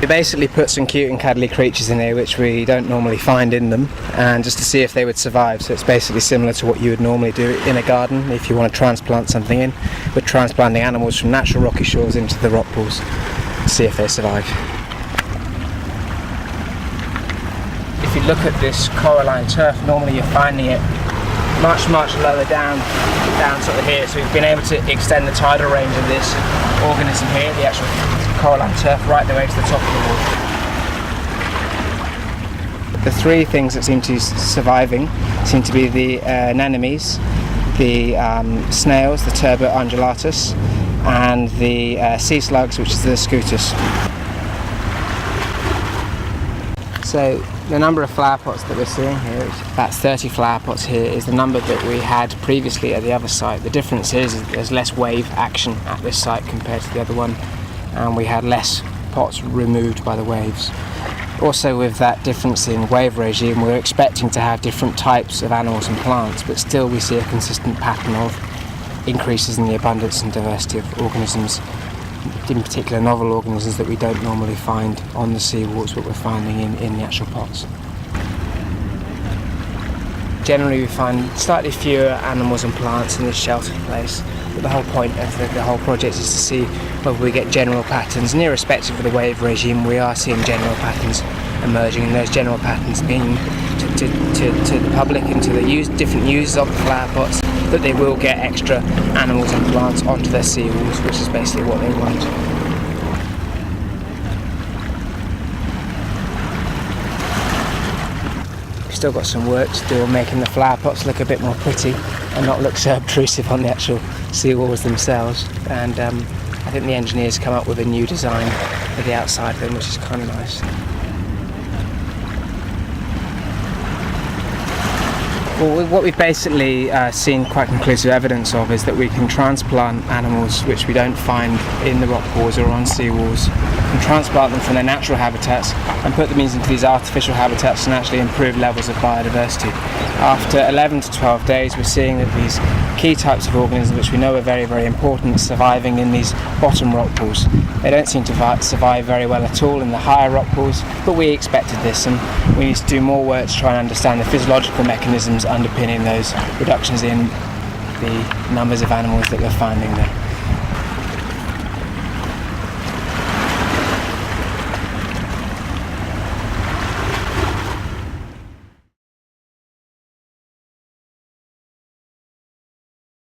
We basically put some cute and cuddly creatures in here which we don't normally find in them, and just to see if they would survive. So it's basically similar to what you would normally do in a garden if you want to transplant something in. We're transplanting animals from natural rocky shores into the rock pools to see if they survive. If you look at this coralline turf, normally you're finding it much lower down sort of here, so we've been able to extend the tidal range of this organism here, the actual coralline turf, right the way to the top of the water. The three things that seem to be surviving seem to be the anemones, the snails, the turbot undulatus, and the sea slugs, which is the scutus. So the number of flower pots that we're seeing here, about 30 flower pots here, is the number that we had previously at the other site. The difference is there's less wave action at this site compared to the other one, and we had less pots removed by the waves. Also, with that difference in wave regime, we're expecting to have different types of animals and plants, but still we see a consistent pattern of increases in the abundance and diversity of organisms, in particular novel organisms that we don't normally find on the seawalls, but we're finding in the actual pots. Generally we find slightly fewer animals and plants in this sheltered place, but the whole point of the whole project is to see whether we get general patterns, and irrespective of the wave regime we are seeing general patterns emerging, and those general patterns mean to the public and to the different users of the flower pots that they will get extra animals and plants onto their seawalls, which is basically what they want. We've still got some work to do on making the flower pots look a bit more pretty and not look so obtrusive on the actual seawalls themselves, and I think the engineers come up with a new design for the outside of them, which is kind of nice. Well, what we've basically seen quite conclusive evidence of is that we can transplant animals which we don't find in the rock pools or on seawalls, and transplant them from their natural habitats and put them into these artificial habitats and actually improve levels of biodiversity. After 11 to 12 days, we're seeing that these key types of organisms, which we know are very, very important, surviving in these bottom rock pools. They don't seem to survive very well at all in the higher rock pools, but we expected this, and we need to do more work to try and understand the physiological mechanisms underpinning those reductions in the numbers of animals that we're finding there.